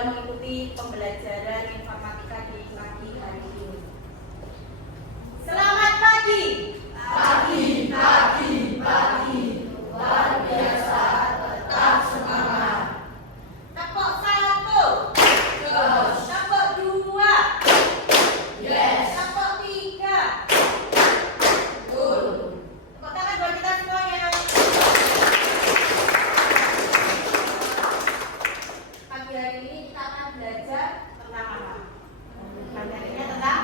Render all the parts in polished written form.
dalam mengikuti pembelajaran informatika di pagi hari ini. Selamat pagi. Pagi. Luar biasa, tetap semangat. Tepuk 1. Terus. Tepuk 2. Yes. Tepuk 3. Betul. Tepuk tangan buat kita semuanya. Pagi hari ini kita akan belajar tentang apa? Materinya tentang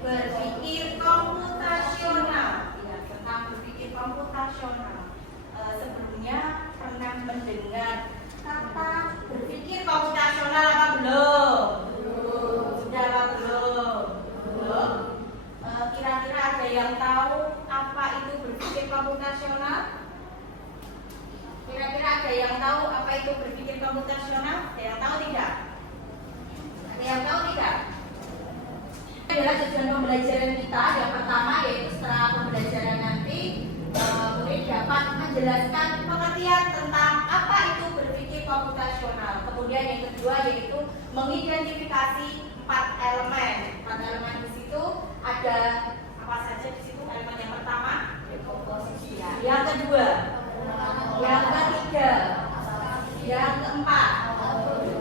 berpikir komputasional. Ya, tentang berpikir komputasional. Sebelumnya pernah mendengar kata berpikir komputasional apa belum? Sudah apa belum? Belum. Kira-kira ada yang tahu apa itu berpikir komputasional? Kira-kira ada yang tahu apa itu berpikir komputasional? Ada yang tahu tidak? Ada yang tahu tidak? Ini adalah tujuan pembelajaran kita. Yang pertama yaitu setelah pembelajaran nanti murid dapat menjelaskan pengertian tentang apa itu berpikir komputasional. Kemudian yang kedua yaitu mengidentifikasi 4 elemen. 4 elemen di situ ada apa saja di situ? Elemen yang pertama, komposisi. Yang kedua, yang ketiga, yang keempat.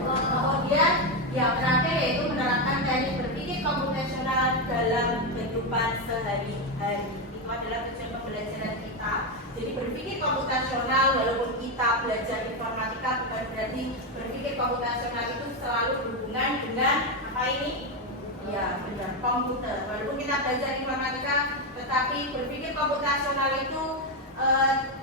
Kemudian yang terakhir yaitu menerapkan teknik berpikir komputasional dalam kehidupan sehari-hari. Itu adalah tujuan pembelajaran kita. Jadi berpikir komputasional, walaupun kita belajar informatika, bukan berarti berpikir komputasional itu selalu berhubungan dengan apa ini? Ya, benar, komputer. Walaupun kita belajar informatika, tetapi berpikir komputasional itu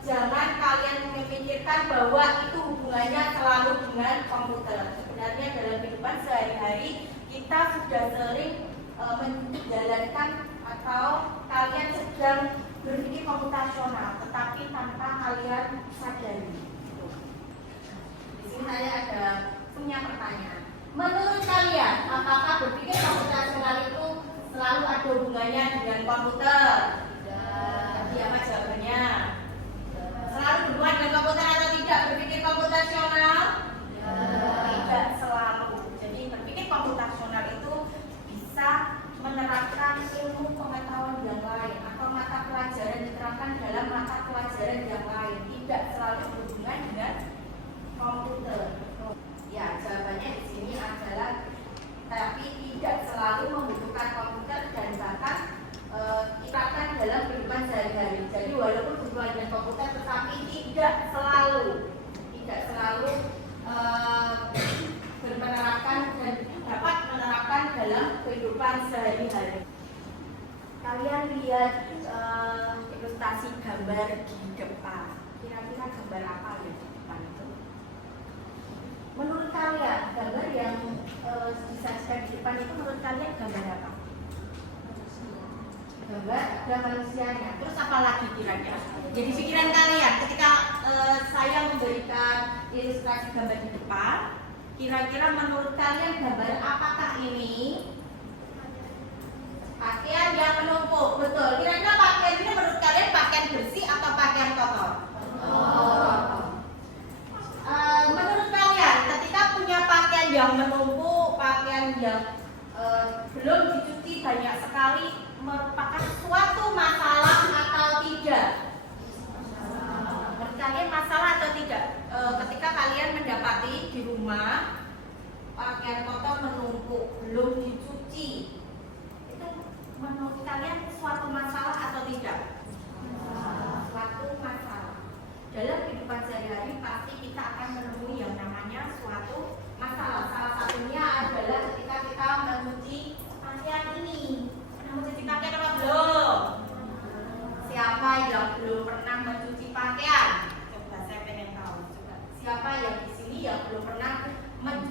jangan kalian memikirkan bahwa itu hubungannya selalu dengan komputer. Sebenarnya dalam kehidupan sehari-hari kita sudah sering menjalankan atau kalian sedang berpikir komputasional, tetapi tanpa kalian sadari. Di sini saya ada punya pertanyaan. Menurut kalian, apakah berpikir komputasional itu selalu ada hubungannya dengan komputer? Iya, apa jawabannya? Selalu berhubungan dengan komputer atau tidak berpikir komputasional? Tidak selalu. Jadi berpikir komputasional itu bisa menerapkan ilmu pengetahuan yang lain atau mata pelajaran diterapkan dalam mata pelajaran yang lain. Tidak selalu berhubungan dengan komputer. Ya, jawabannya di sini adalah tapi tidak selalu membutuhkan komputer dan bahkan diterapkan dalam kehidupan sehari-hari. Jadi walaupun berhubungan dengan komputer, tetapi tidak selalu menerapkan dan dapat menerapkan dalam kehidupan sehari-hari. Kalian lihat ilustrasi gambar di depan. Kira-kira gambar apa ya di depan itu? Menurut kalian gambar yang disajikan di depan itu menurut kalian gambar apa? Gambar ada manusianya. Terus apa lagi kira-kira? Jadi pikiran kalian ketika saya memberikan ilustrasi gambar di depan, kira-kira menurut kalian gambar apakah ini? Pakaian yang menumpuk. Betul. Kira-kira pakaian ini menurut kalian pakaian bersih atau pakaian kotor? Menurut kalian ketika punya pakaian yang menumpuk, pakaian yang belum dicuci banyak sekali, merupakan suatu masalah atau tidak? Menurut kalian masalah atau tidak? Ketika kalian mendapati di rumah pakaian kotor menumpuk belum dicuci, itu menurut kalian suatu masalah atau tidak? Suatu masalah. Dalam kehidupan sehari-hari pasti kita akan menemui yang namanya suatu masalah. Salah satunya adalah ketika kita mencuci pakaian ini. Mencuci pakaian apa belum? Siapa yang belum pernah mencuci pakaian? Coba saya pengen tahu. Coba siapa yang di sini yang belum pernah mencuci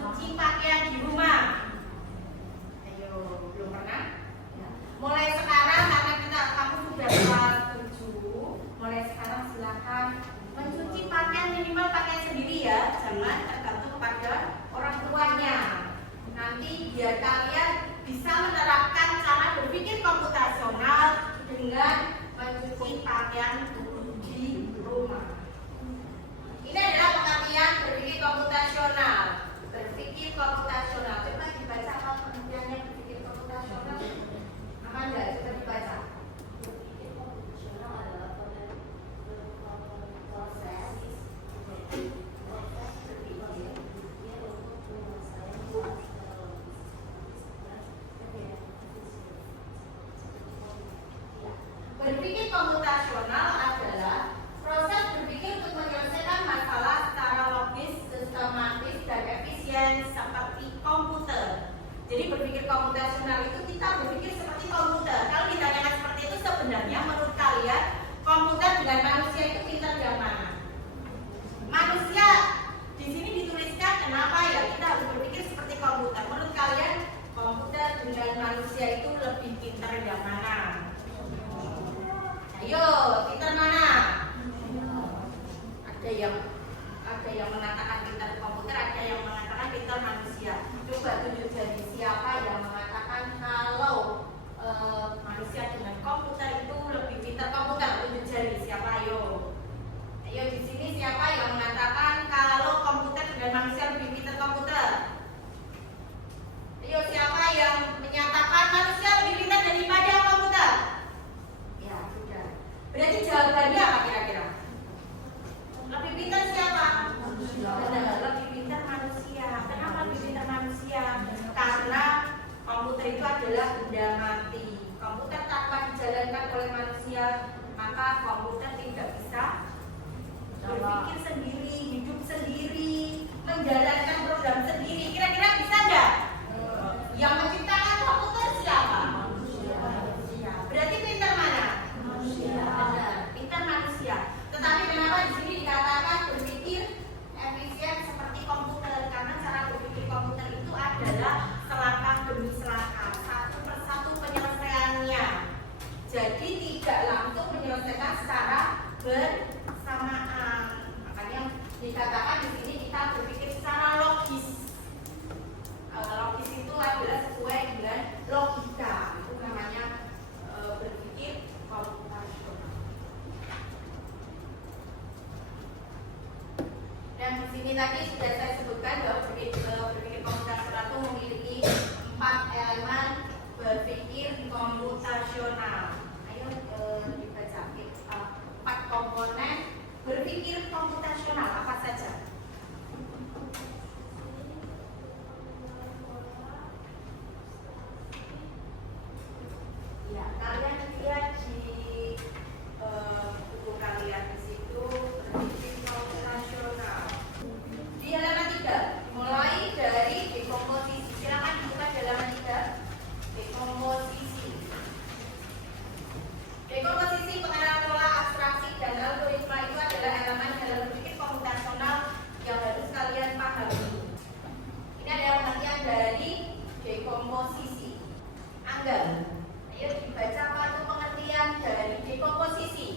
seperti komputer. Jadi berpikir komputasional itu kita berpikir seperti komputer. Kalau ditanyakan seperti itu, sebenarnya menurut kalian komputer dengan manusia itu pintar yang mana? Manusia di sini dituliskan kenapa ya kita harus berpikir seperti komputer. Menurut kalian komputer dengan manusia itu lebih pintar yang mana? Ayo, pintar mana? Ada yang mengatakan pintar komputer, ada yang mengatakan pintar manusia. Coba tunjuk jari siapa yang mengatakan kalau manusia dengan komputer itu lebih pintar komputer. Tunjuk jari siapa? Ayo. Ayo di sini siapa yang mengatakan kalau komputer dengan manusia lebih pintar komputer? Ayo siapa yang menyatakan manusia lebih pintar daripada komputer? Ya sudah. Berarti jawabannya apa kira-kira? Lebih pintar siapa? Benar, lebih pintar manusia. Kenapa lebih pintar manusia? Karena komputer itu adalah benda mati. Komputer tanpa dijalankan oleh manusia, maka komputer tidak bisa berpikir sendiri, hidup sendiri, menjalankan program sendiri. Kira-kira bisa nggak? Yang menciptakan komputer siapa? Manusia. Berarti pintar mana? Manusia. Benar, pintar manusia. Tetapi kenapa di sini dikatakan berpikir efisien seperti komputer? Karena cara berpikir komputer itu adalah selangkah demi selangkah, satu persatu penyelesaiannya. Jadi tidak langsung menyelesaikan secara bersamaan. Makanya dikatakan di sini kita berpikir secara logis. Logis itu adalah sesuai dengan logika. Itu namanya berpikir komputasional. Dan di sini tadi sudah saya sebutkan bahwa berpikir komputasional itu memiliki 4 elemen berpikir komputasional. Ayo dibaca 4 komponen berpikir komputasional apa saja? Ya, kalian lihat di buku kalian di situ berpikir komputasional. Di halaman 3, mulai dari dekomposisi. Silakan dibuka di halaman 3. Dekomposisi. Dekomposisi, pengenalan pola, abstraksi, dan algoritma itu adalah elemen dalam berpikir komputasional yang harus kalian pahami. Ini adalah pengertian dari dekomposisi. Angga, ayo dibaca apa itu pengertian dari dekomposisi.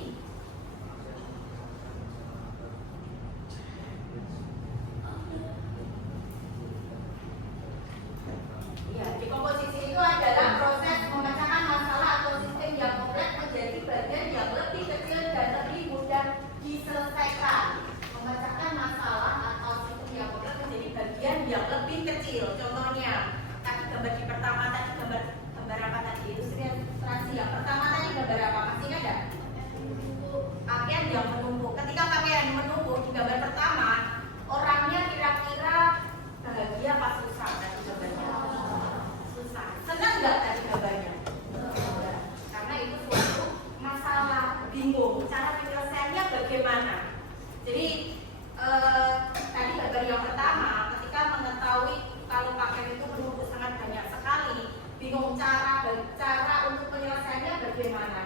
Ya, dekomposisi itu adalah proses memecahkan masalah atau sistem yang kompleks menjadi bagian yang lebih kecil dan lebih mudah diselesaikan. Memecahkan masalah atau sistem yang kompleks menjadi bagian yang lebih kecil. Contohnya, tadi gambar di pertama tadi gambar apa tadi? Ilustrasi yang pertama tadi gambar apa? Masih ingat nggak? Pakaian yang menumpuk. Ketika pakaian menumpuk di gambar pertama, orangnya kira-kira bahagia apa susah tadi gambarnya? Susah. Senang nggak tadi gambarnya? Karena itu suatu masalah, bingung. Cara penyelesaiannya bagaimana? Jadi tadi gambar yang pertama, ketika mengetahui kalau pakaian itu menumpuk sangat banyak sekali, bingung cara untuk penyelesaiannya bagaimana.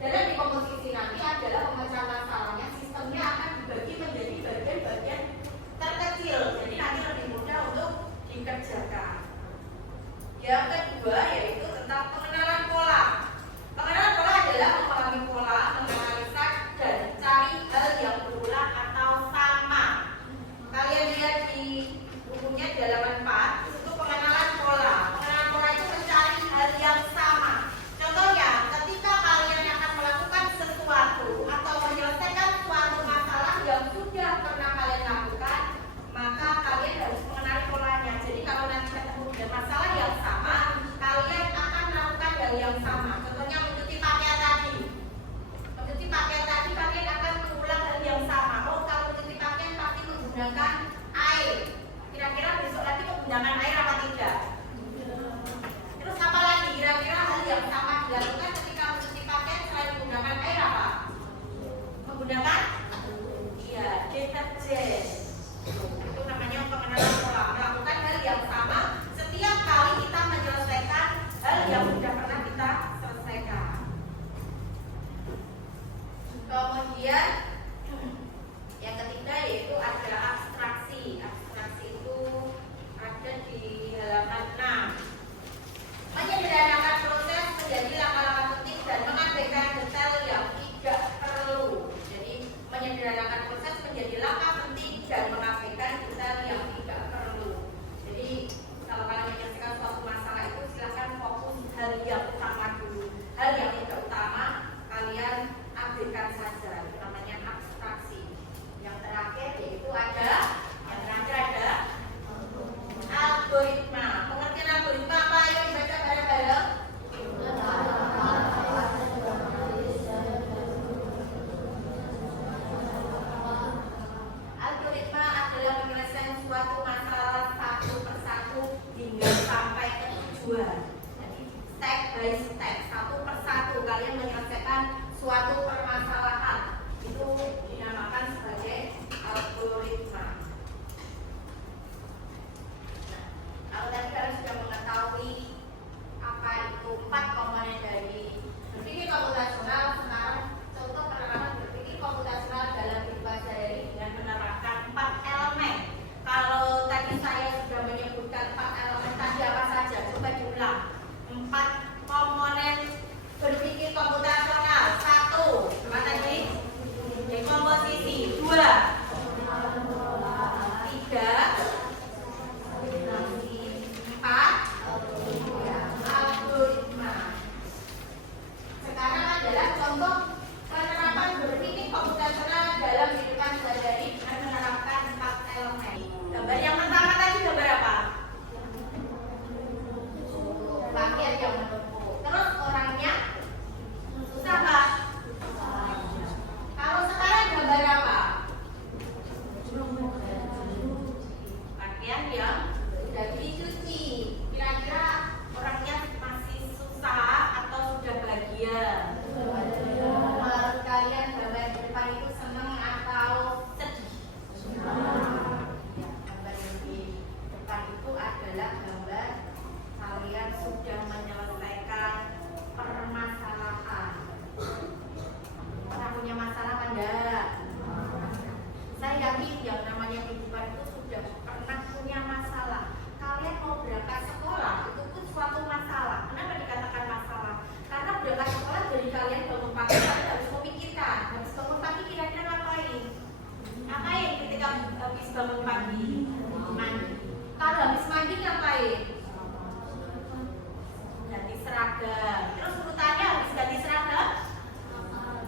Dalam dekomposisi nanti adalah pemecahan masalahnya, sistemnya akan dibagi menjadi bagian-bagian terkecil, jadi nanti lebih mudah untuk dikerjakan. Yang kedua yaitu tentang pengenalan pola. Pengenalan pola adalah memahami pola, menganalisa dan cari hal yang berulang atau sama. Kalian lihat di bukunya di halaman 4, itu pengenalan pola. Pengenalan pola itu mencari hal yang sama. Contohnya, ketika kalian akan melakukan sesuatu atau menyelesaikan suatu masalah yang sudah pernah kalian lakukan, maka kalian harus mengenali polanya. Jadi kalau nanti ketemu dengan masalah yang sama, kalian akan melakukan hal yang sama. Contohnya mencuci pakaian tadi. Mencuci pakaian tadi kalian akan mengulang hal yang sama. Oh, kalau mencuci pakaian pasti menggunakan air. Kira-kira besok lagi menggunakan air apa tidak? Terus apa lagi? Kira-kira hal yang sama dilakukan ketika mencuci pakaian selain menggunakan air apa? Menggunakan? Iya, deterjen. Itu namanya pengenalan pola. Melakukan hal gambar kalian sudah menyelesaikan permasalahan. Orang punya masalah kan enggak? Saya yakin yang namanya kehidupan itu sudah pernah punya masalah. Kalian mau berangkat sekolah itu pun suatu masalah. Kenapa dikatakan masalah? Karena berangkat sekolah dari kalian bangun pagi kalian harus memikirkan. Habis bangun pagi kira-kira ngapain? Ngapain ketika habis bangun pagi? Mandi. Kalau habis mandi ngapain? Ganti seragam. Terus urutannya habis ganti seragam?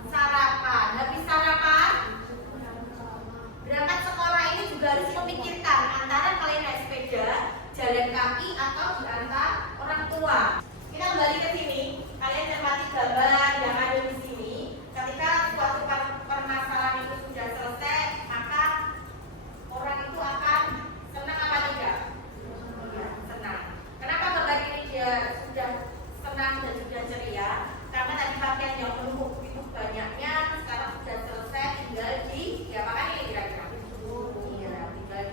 Sarapan. Habis sarapan? Berangkat sekolah ini juga harus memikirkan antara kalian naik sepeda, jalan kaki, atau diantar orang tua. Kita kembali ke sini. Kalian cermati gambar yang ada di sini. Ketika suatu permasalahan itu sudah selesai, maka orang itu akan senang apa tidak? Ya, senang. Kenapa gambar ini dia sudah senang dan sudah ceria? Karena tadi pakaian yang menumpuk itu banyaknya, sekarang sudah selesai, tinggal diapakan ini kira-kira? Iya, tinggal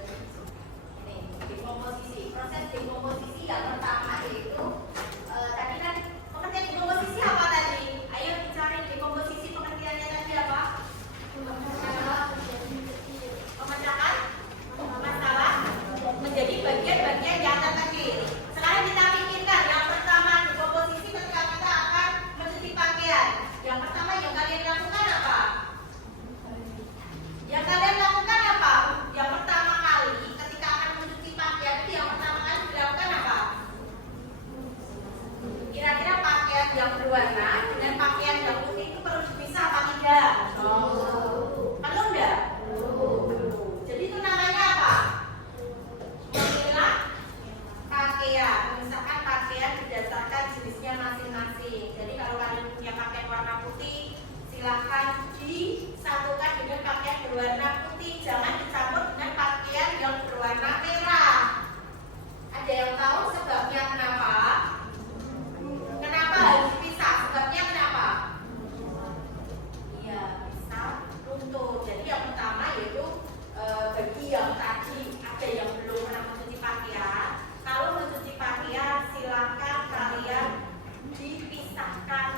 ini dekomposisi. Proses dekomposisi yang pertama yaitu tadi kan pengertian dekomposisi apa tadi? Ayo dicari dekomposisi, pengertiannya tadi apa? Pemecahan masalah menjadi bagian-bagian yang terkecil. Sekarang kita pikirkan yang pertama dekomposisi ketika kita akan mencuci pakaian. Yang pertama yang kalian lakukan apa? Yang kalian lakukan apa? Yang pertama kali ketika akan mencuci pakaian itu yang pertama kali dilakukan apa? Kira-kira pakaian yang berwarna dengan pakaian yang putih itu perlu dipisah apa tidak? Perlu enggak? Jadi itu namanya apa? Memilah pakaian, memisahkan pakaian berdasarkan jenisnya masing-masing. Jadi kalau kalian punya pakaian warna putih, silahkan disatukan dengan pakaian berwarna putih, jangan dicampur dengan pakaian yang berwarna merah. Ada yang tahu sebabnya kenapa? Kenapa harus dipisah? Sebabnya kenapa? Iya, bisa runtuh. Jadi yang pertama yaitu bagi yang tadi ada yang belum pernah mencuci pakaian, kalau mencuci pakaian silakan kalian dipisahkan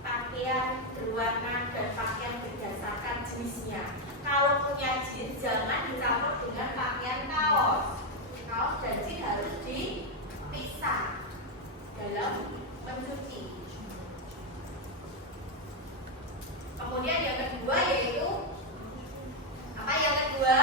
pakaian berwarna dan pakaian berdasarkan jenisnya. Kalau punya jeans jangan dicampur dengan pakaian kaos. Kaos dan jeans harus dipisah dalam mencuci. Kemudian yang kedua yaitu apa yang kedua?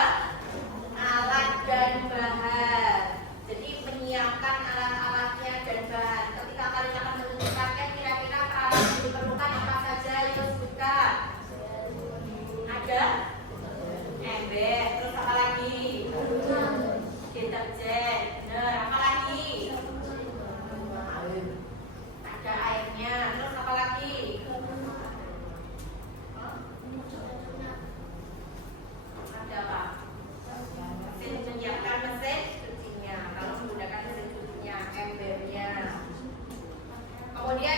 Alat dan bahan. Jadi menyiapkan alat-alatnya dan bahan. Ketika kalian akan mencuci pakaian, kira-kira peralatan yang diperlukan apa saja? Itu sebutkan. Ada ember, terus apa lagi? Deterjen. Benar, apa lagi? Ada airnya, terus apa lagi? Ada apa? Mesin menyiapkan mesin cucinya. Kalau menggunakan mesin cucinya, embernya. Kemudian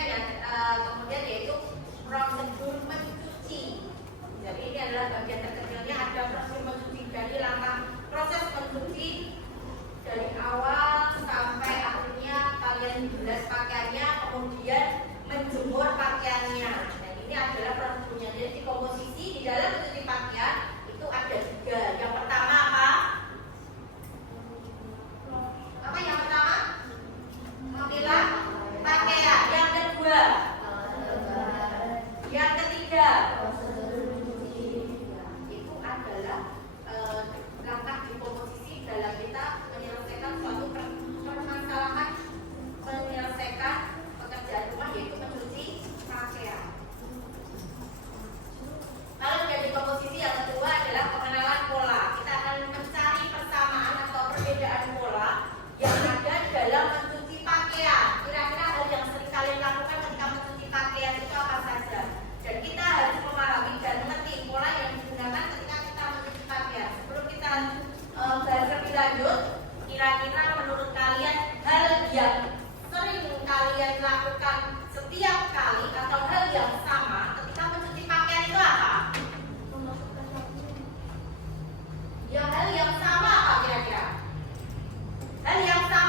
yaitu prosedur mencuci. Jadi ini adalah bagian terkecilnya, ada prosedur mencuci. Jadi langkah proses mencuci dari awal sampai akhirnya kalian bilas pakaiannya, kemudian menjemur pakaiannya. Dan ini adalah prosedurnya. Jadi komposisi di dalam mencuci pakaian itu ada 3. Yang pertama apa? Apa yang pertama? Memilah pakaian. Yang kedua? Yang ketiga? Itu adalah langkah dekomposisi dalam kita menyelesaikan suatu permasalahan, menyelesaikan pekerjaan rumah yaitu mencuci pakaian. Lalu dari komposisi yang kedua adalah pengenalan pola. Kita akan mencari persamaan atau perbedaan pola yang ada dalam mencuci pakaian. Kira-kira hal yang sering kalian lakukan ketika mencuci pakaian itu apa saja? Dan kita harus memahami dan mengerti pola yang digunakan ketika kita mencuci pakaian. Sebelum kita bahas lebih lanjut, kira-kira menurut kalian hal yang sering kalian lakukan setiap kali atau hal yang sama ketika mencuci pakaian itu apa? Ya, hal yang sama apa kira-kira? Hal yang sama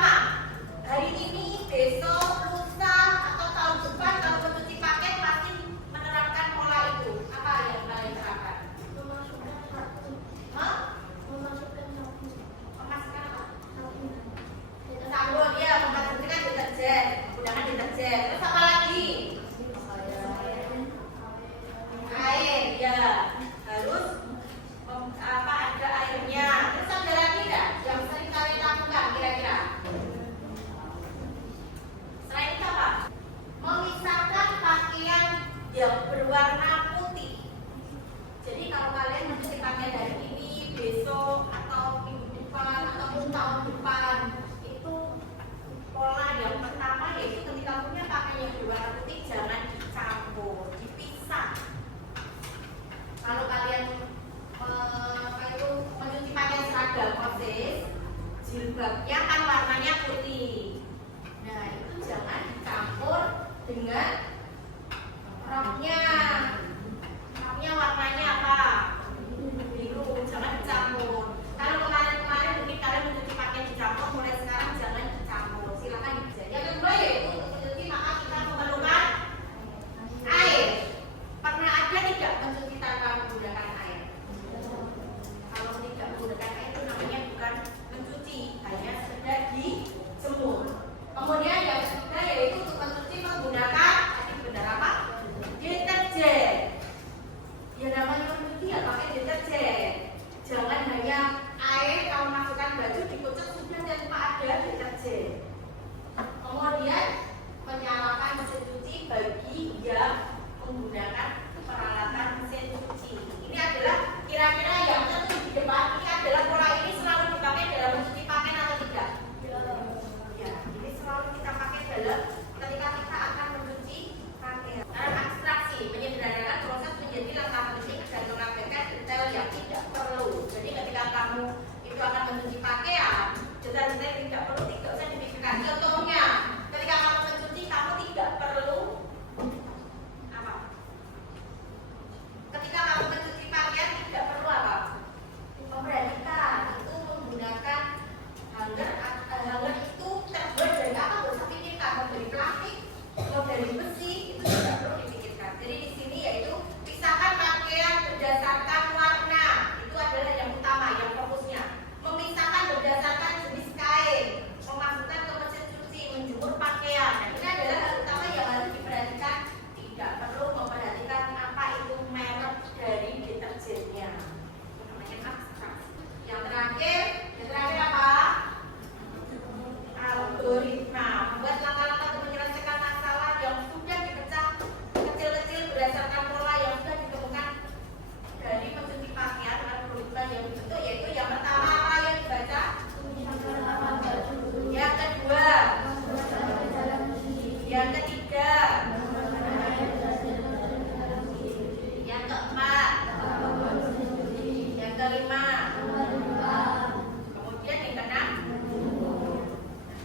dari besi itu juga perlu dipikirkan. Jadi di sini yaitu pisahkan pakaian berdasarkan warna. Itu adalah yang utama, yang fokusnya. Memisahkan berdasarkan jenis kain, memasukkan ke mesin cuci, menjemur pakaian. Nah, ini adalah hal utama yang harus diperhatikan. Tidak perlu memperhatikan apa itu merek dari deterjennya. Itu namanya abstrak. Yang terakhir apa? Algoritma. Membuat langkah-langkah untuk menyelesaikan masalah yang sudah dipecah kecil-kecil berdasarkan pola yang sudah ditemukan dari mencuci pakaian. Algoritma yang dibentuk yaitu yang pertama apa yang dibaca? Yang kedua, yang ketiga, yang keempat, yang kelima, kemudian yang keenam.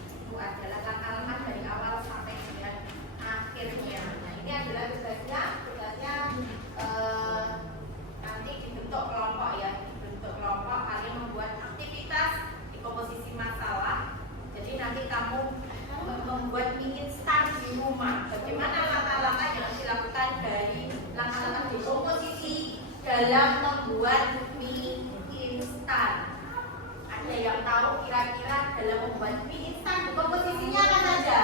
Itu adalah langkah-langkah dari awal sampai dengan akhirnya. Nah, ini adalah tugasnya nanti dibentuk kelompok ya, dibentuk kelompok kalian membuat aktivitas di komposisi masalah. Jadi nanti kamu membuat mie instan di rumah. Bagaimana langkah-langkah yang harus dilakukan dari langkah-langkah di komposisi dalam membuat mie instan? Ada yang tahu kira-kira dalam membuat mie instan di komposisinya apa saja?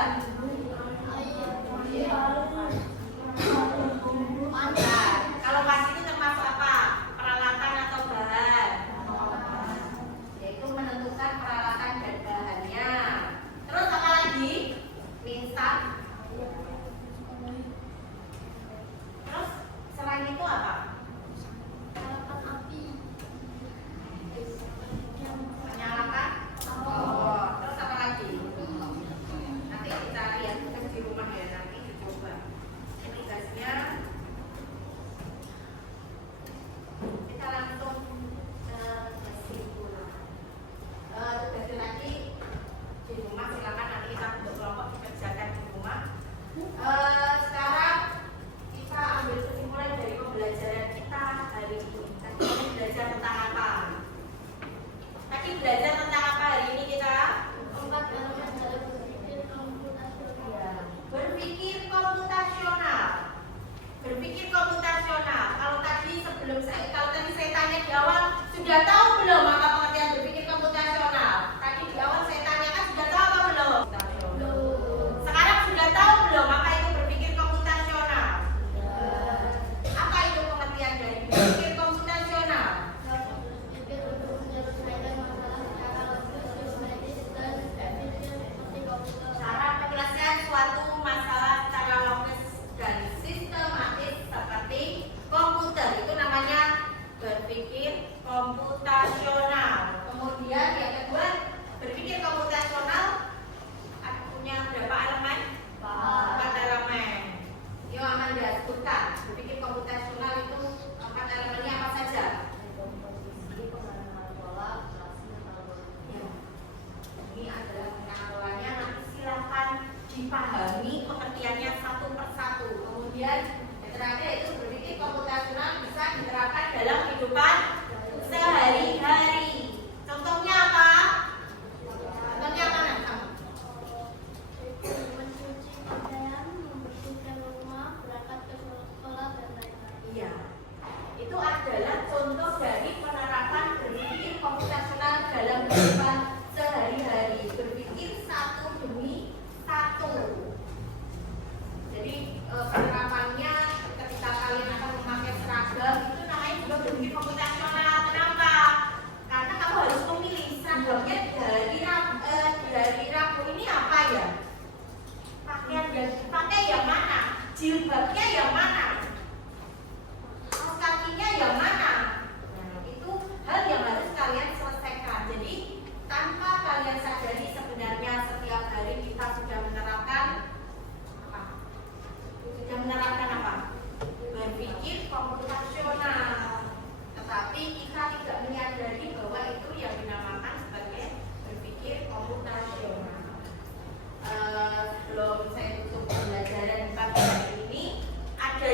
Nah, kalau pas itu termasuk apa? Peralatan atau bahan? Yaitu menentukan peralatan dan bahannya. Terus apa lagi? Mie instan. Terus selain itu apa? Menyalakan. Oh, terus apa lagi? Nanti kita lihat tugas di rumah ya, nanti dicoba. Ini tugasnya. Kita langsung kesimpulan. Tugasnya lagi di rumah, silakan nanti kita bentuk kelompok dikerjakan di rumah. Sekarang kita ambil kesimpulan dari pembelajaran kita hari ini. Tadi belajar tentang apa? Tadi belajar tentang apa hari ini kita? Berpikir komputasional. Berpikir komputasional. Kalau tadi saya tanya di awal, sudah tahu belum apa pengertian berpikir komputasional? Tadi di awal saya tanyakan sudah tahu apa belum? Sekarang sudah tahu belum apa itu berpikir komputasional? Apa itu pengertian dari berpikir komputasional? Cara penyelesaian suatu masalah secara logis dan sistematis seperti komputer. Itu namanya berpikir komputasional. Kemudian yang kedua, berpikir komputasional punya berapa elemen? 4 elemen. Yuk Amanda sebutkan. Berpikir komputasional itu 4 elemennya apa saja? Ini adalah pengenalannya, nanti silakan dipahami pengertiannya satu persatu. Kemudian yang terakhir itu berpikir komputasional bisa diterapkan dalam kehidupan sehari-hari. Contohnya apa? Contohnya apa Nata? Iya, itu adalah contoh dari penerapan berpikir komputasional dalam kehidupan sehari-hari. Berpikir satu demi satu. Jadi penerapannya ketika kalian akan memakai seragam itu namanya juga berpikir komputasional. Kenapa? Karena kamu harus memilih seragamnya dari rabu ini apa ya? Pakaian yang dipakai yang mana? Jilbabnya yang mana? Kaos kakinya yang mana? Nah, itu hal yang harus kalian selesaikan. Jadi tanpa kalian sadari sebenarnya setiap hari kita sudah menerapkan apa? Sudah menerapkan apa? Berpikir komputasional. Tetapi kita tidak menyadari bahwa itu yang dinamakan sebagai berpikir komputasional. Sebelum saya tutup pembelajaran pagi hari ini, ada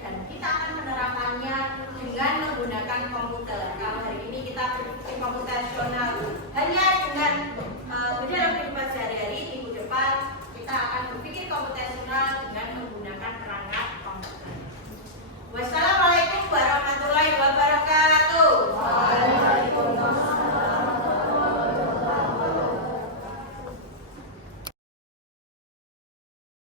dan kita akan menerapkannya dengan menggunakan komputer. Kalau hari ini kita berpikir komputasional hanya dengan dalam kehidupan sehari-hari, minggu depan kita akan berpikir komputasional